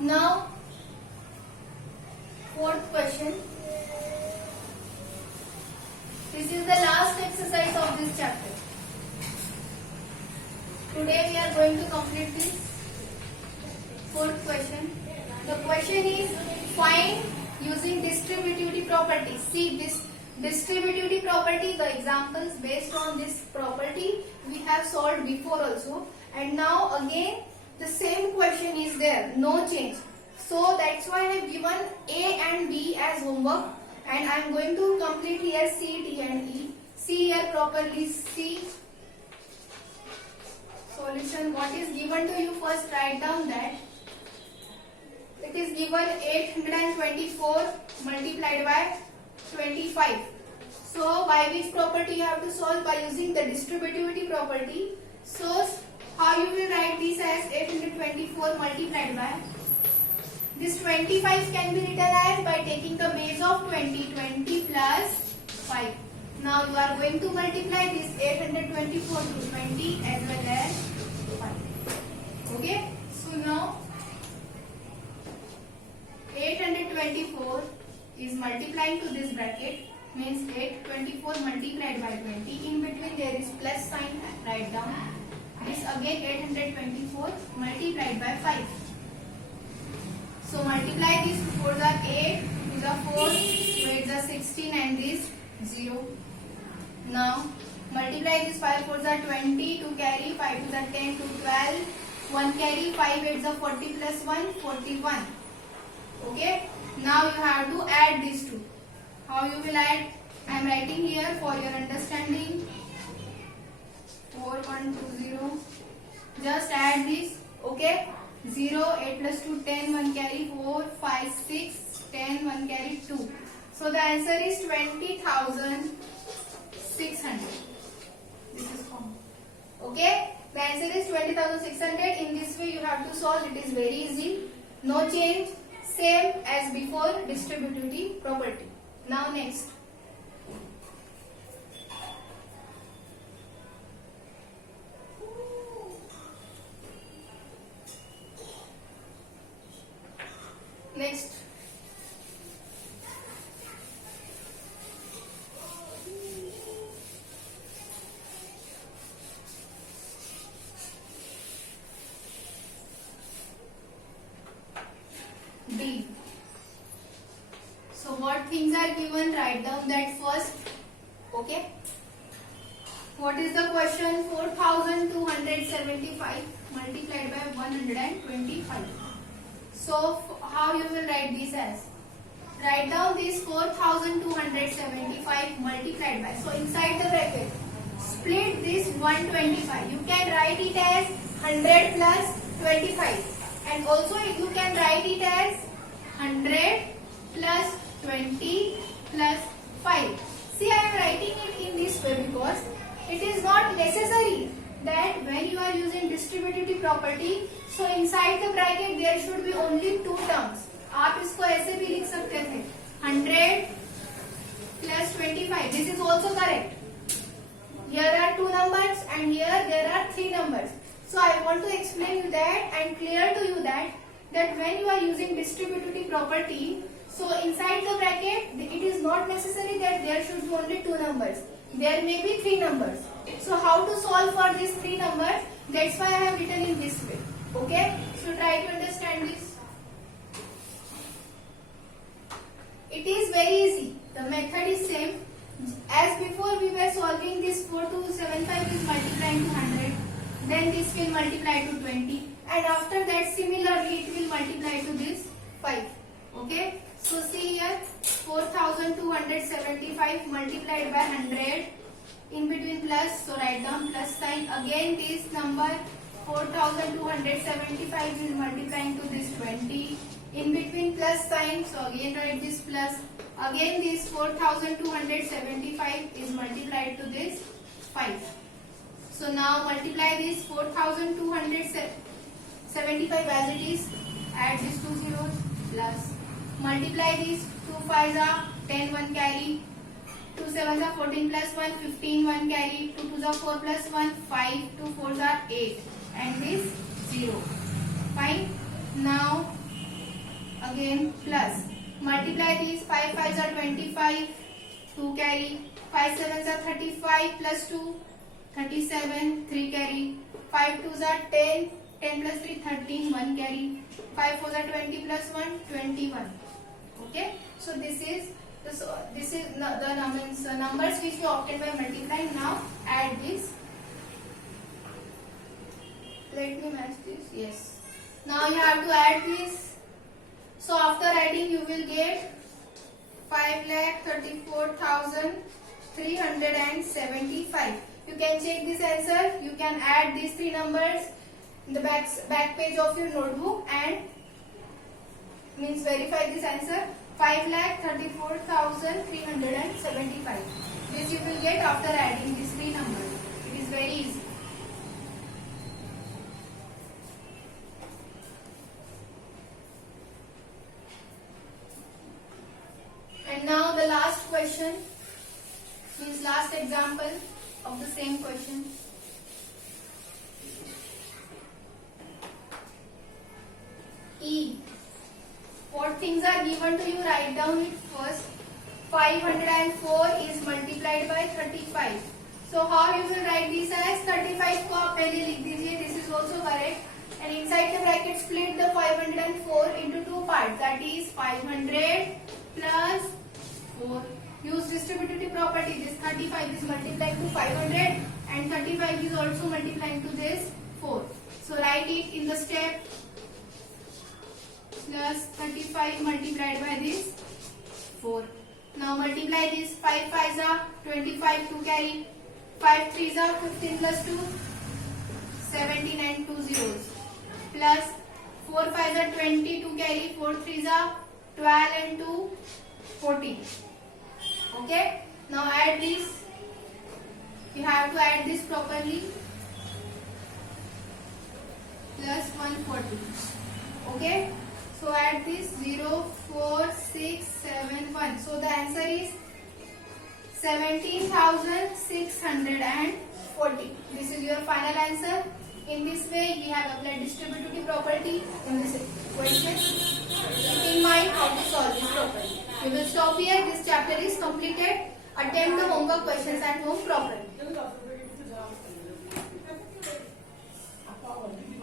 Now, fourth question. This is the last exercise of this chapter. Today we are going to complete this fourth question. The question is find using distributivity property. See this distributivity property, the examples based on this property we have solved before also, and now again the same question is there, no change. So that's why I have given A and B as homework, and I am going to complete here C, D and E. See here properly, see solution. What is given to you, first write down that. It is given 824 multiplied by 25. So by which property you have to solve? By using the distributivity property. So how you will write this as 824 multiplied by, this 25 can be written as by taking the base of 20, 20 plus 5. Now you are going to multiply this 824 to 20 as well as 5. Okay, so now 824 is multiplying to this bracket, means 824 multiplied by 20. In between there is plus sign, write down. This again 824 multiplied by 5. So multiply this 4 the 8, to the 4, 8 the 16 and this 0. Now multiply this 5 4 the 20, 2 carry, 5 to the 10, 2 12, 1 carry, 5 8 the 40 plus 1, 41. Okay, now you have to add these two. How you will add? I am writing here for your understanding. 4120. Just add this. Okay, 0, 8 plus 2, 10, 1 carry, 4, 5, 6, 10, 1 carry, 2. So the answer is 20,600. This is common. Okay, the answer is 20,600. In this way you have to solve. It is very easy. No change. Same as before, distributivity property. Now next. Next. D. So what things are given? Write down that first. Okay. What is the question? 4,275 multiplied by 125. So how you will write this as? Write down this 4,275 multiplied by. So inside the bracket, split this 125. You can write it as 100 plus 25. And also you can write it as 100 plus 20 plus 5. See, I am writing it in this way because it is not necessary that when you are using distributivity property, so inside the bracket there should be only two terms. आप इसको ऐसे भी लिख सकते थे 100 plus 25. This is also correct. Here are two numbers and here there are three numbers. So I want to explain you that and clear to you that when you are using distributivity property, so inside the bracket it is not necessary that there should be only two numbers. There may be three numbers. So how to solve for these three numbers? That's why I have written in this way. Okay? So try to understand this. It is very easy. The method is same. As before we were solving this 4275 is multiplying to 100. Then this will multiply to 20. And after that similarly it will multiply to this 5. Okay? So see here 4,275 multiplied by 100. In between plus, so write down plus sign. Again this number 4,275 is multiplying to this 20. In between plus sign, so again write this plus. Again this 4,275 is multiplied to this 5. So now multiply this 4,275 as it is. Add these two zeros plus. Multiply this 2 5s are 10 1 carry. 2 7s are 14 plus 1 15 1 carry. 2 2s are 4 plus 1 5 2 4s are 8 and this 0. Fine. Now again plus. Multiply these. 5 5s are 25, 2 carry. 5 7s are 35 plus 2, 37, 3 carry. 5 2s are 10, 10 plus 3, 13, 1 carry. 5 4s are 20 plus 1, 21. Okay, so this is the numbers which we obtained by multiplying. Now add this. Let me match this. Yes. Now you have to add this. So after adding, you will get 5,34,375. You can check this answer. You can add these three numbers in the back page of your notebook and means verify this answer. 5,34,375. This you will get after adding these three numbers. It is very easy. And now the last question means last example of the same question. E. What things are given to you? Write down it first. 504 is multiplied by 35. So how you will write this as 35 को आप पहले लिख दीजिए. This is also correct. And inside the bracket split the 504 into two parts. That is 500 plus 4. Use distributive property. This 35 is multiplied to 500 and 35 is also multiplying to this 4. So write it in the step. Plus 35 multiplied by this 4. Now multiply this. 5 5s are 25, 2 carry. 5 3s are 15 plus 2, 17 and 2 zeros. Plus 4 5s are 20, 2 carry. 4 3s are 12 and 2, 14. Okay. Now add this. You have to add this properly. Plus 140. Okay. So add this 0, 4, 6, 7, 1. So the answer is 17,640. This is your final answer. In this way, we have applied distributive property in this question. Keep in mind how to solve this properly. We will stop here. This chapter is completed. Attempt the homework questions at home properly.